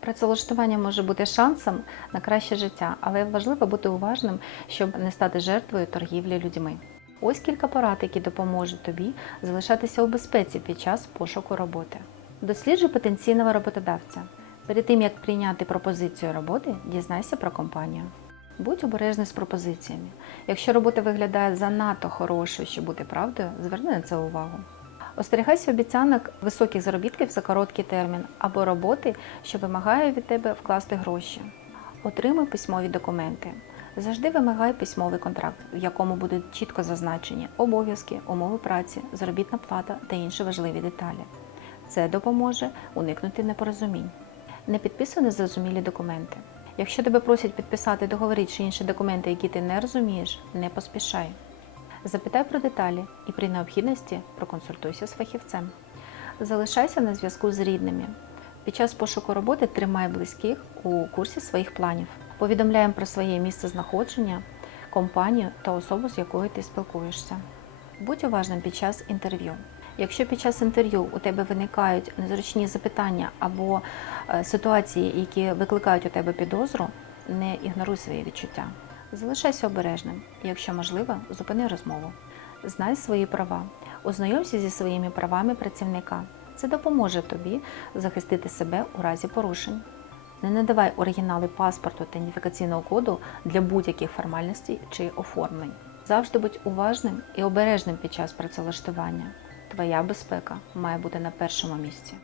Працевлаштування може бути шансом на краще життя, але важливо бути уважним, щоб не стати жертвою торгівлі людьми. Ось кілька порад, які допоможуть тобі залишатися у безпеці під час пошуку роботи. Досліджуй потенційного роботодавця. Перед тим як прийняти пропозицію роботи, дізнайся про компанію. Будь обережний з пропозиціями. Якщо робота виглядає занадто хорошою, щоб бути правдою, зверни на це увагу. Остерігайся обіцянок високих заробітків за короткий термін або роботи, що вимагає від тебе вкласти гроші. Отримуй письмові документи. Завжди вимагай письмовий контракт, в якому будуть чітко зазначені обов'язки, умови праці, заробітна плата та інші важливі деталі. Це допоможе уникнути непорозумінь. Не підписуй незрозумілі документи. Якщо тебе просять підписати договори чи інші документи, які ти не розумієш, не поспішай. Запитай про деталі і при необхідності проконсультуйся з фахівцем. Залишайся на зв'язку з рідними. Під час пошуку роботи тримай близьких у курсі своїх планів. Повідомляємо про своє місце знаходження, компанію та особу, з якою ти спілкуєшся. Будь уважним під час інтерв'ю. Якщо під час інтерв'ю у тебе виникають незручні запитання або е, ситуації, які викликають у тебе підозру, не ігноруй свої відчуття. Залишайся обережним, якщо можливо, зупини розмову. Знай свої права, ознайомся зі своїми правами працівника. Це допоможе тобі захистити себе у разі порушень. Не надавай оригінали паспорту та ідентифікаційного коду для будь-яких формальностей чи оформлень. Завжди будь уважним і обережним під час працевлаштування. Твоя безпека має бути на першому місці.